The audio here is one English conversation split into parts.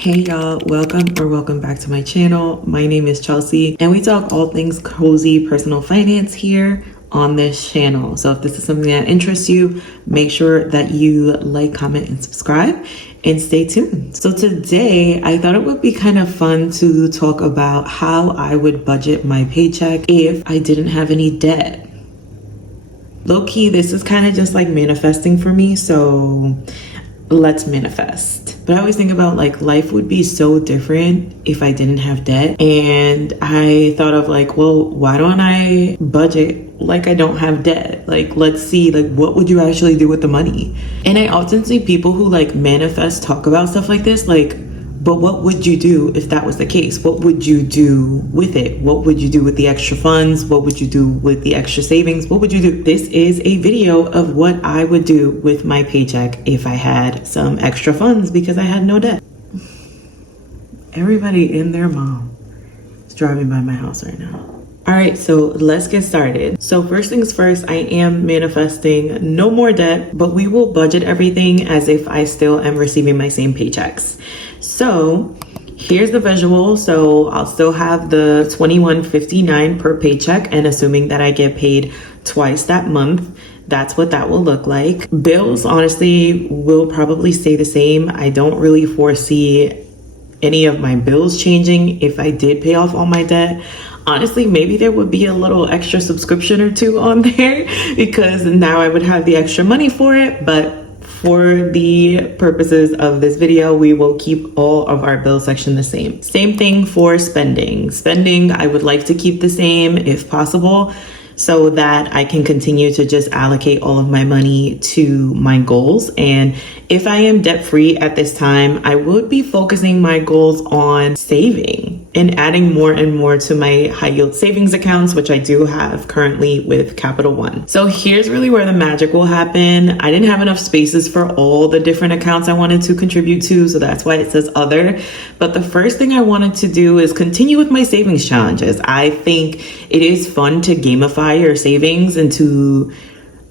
Hey y'all, welcome back to my channel. My name is Chelsea and we talk all things cozy personal finance here on this channel. So if this is something that interests you, make sure that you like, comment, and subscribe and stay tuned. So today I thought it would be kind of fun to talk about how I would budget my paycheck if I didn't have any debt. Low-key, this is kind of just like manifesting for me, so let's manifest. But I always think about like life would be so different if I didn't have debt. And I thought of like, well, why don't I budget like I don't have debt? Like, let's see, like, what would you actually do with the money? And I often see people who like manifest talk about stuff like this, like, but what would you do if that was the case? What would you do with it? What would you do with the extra funds? What would you do with the extra savings? What would you do? This is a video of what I would do with my paycheck if I had some extra funds because I had no debt. Everybody and their mom is driving by my house right now. All right, so let's get started. So first things first, I am manifesting no more debt, but we will budget everything as if I still am receiving my same paychecks. So here's the visual. So I'll still have the $21.59 per paycheck, and assuming that I get paid twice that month, that's what that will look like. Bills, honestly, will probably stay the same. I don't really foresee any of my bills changing if I did pay off all my debt. Honestly, maybe there would be a little extra subscription or two on there because now I would have the extra money for it. But for the purposes of this video, we will keep all of our bill section the same. Same thing for spending. Spending, I would like to keep the same if possible, so that I can continue to just allocate all of my money to my goals. And if I am debt-free at this time, I would be focusing my goals on saving and adding more and more to my high yield savings accounts, which I do have currently with Capital One. So here's really where the magic will happen. I didn't have enough spaces for all the different accounts I wanted to contribute to, so that's why it says other. But the first thing I wanted to do is continue with my savings challenges. I think it is fun to gamify your savings and to,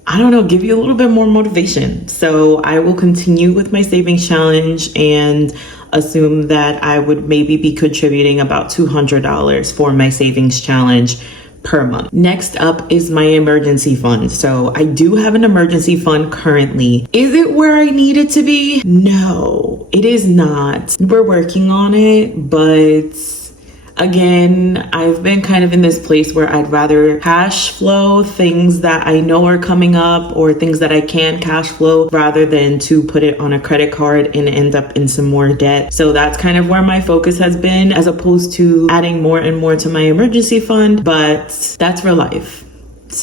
I don't know, give you a little bit more motivation. So I will continue with my savings challenge and assume that I would maybe be contributing about $200 for my savings challenge per month. Next up is my emergency fund. So I do have an emergency fund currently. Is it where I need it to be? No, it is not. We're working on it, but again, I've been kind of in this place where I'd rather cash flow things that I know are coming up or things that I can cash flow rather than to put it on a credit card and end up in some more debt. So that's kind of where my focus has been, as opposed to adding more and more to my emergency fund, but that's real life.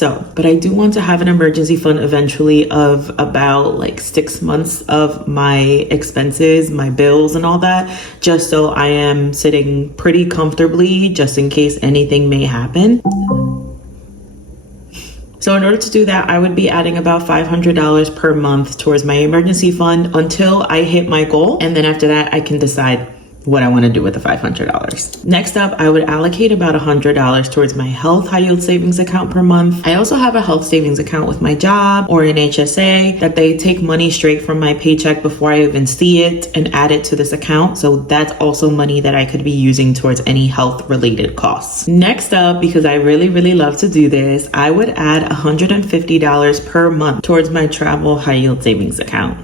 But I do want to have an emergency fund eventually of about like 6 months of my expenses, my bills and all that, just so I am sitting pretty comfortably just in case anything may happen. So in order to do that, I would be adding about $500 per month towards my emergency fund until I hit my goal. And then after that, I can decide what I want to do with the $500. Next up, I would allocate about $100 towards my health high yield savings account per month. I also have a health savings account with my job or an HSA that they take money straight from my paycheck before I even see it and add it to this account. So that's also money that I could be using towards any health related costs. Next up, because I really love to do this, I would add $150 per month towards my travel high yield savings account.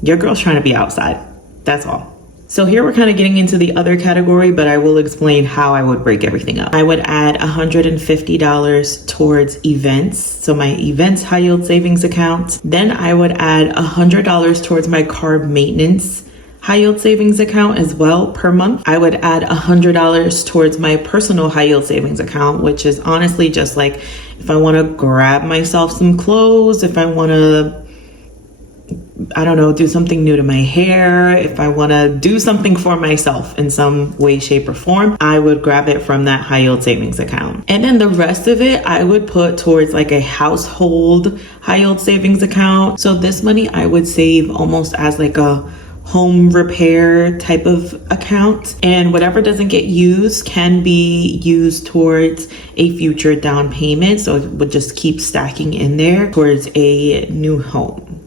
Your girl's trying to be outside. That's all. So here we're kind of getting into the other category, but I will explain how I would break everything up. I would add $150 towards events, so my events high yield savings account. Then I would add $100 towards my car maintenance high yield savings account as well per month. I would add $100 towards my personal high yield savings account, which is honestly just like if I want to grab myself some clothes, if I want to, I don't know, do something new to my hair, if I want to do something for myself in some way, shape, or form, I would grab it from that high yield savings account. And then the rest of it, I would put towards like a household high yield savings account. So this money I would save almost as like a home repair type of account. And whatever doesn't get used can be used towards a future down payment. So it would just keep stacking in there towards a new home.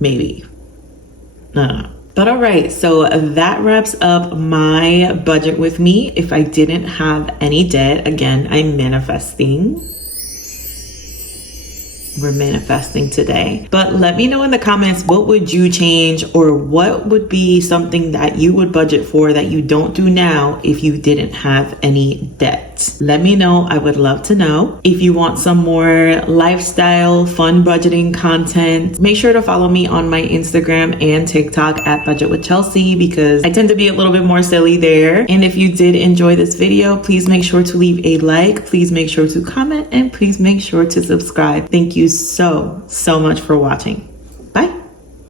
Maybe. No. But all right, so that wraps up my budget with me. If I didn't have any debt, again, I'm manifesting. We're manifesting today. But let me know in the comments, what would you change, or what would be something that you would budget for that you don't do now if you didn't have any debt? Let me know. I would love to know. If you want some more lifestyle, fun budgeting content, make sure to follow me on my Instagram and TikTok at budgetwithchelsey, because I tend to be a little bit more silly there. And if you did enjoy this video, please make sure to leave a like, please make sure to comment, and please make sure to subscribe. Thank you so much for watching.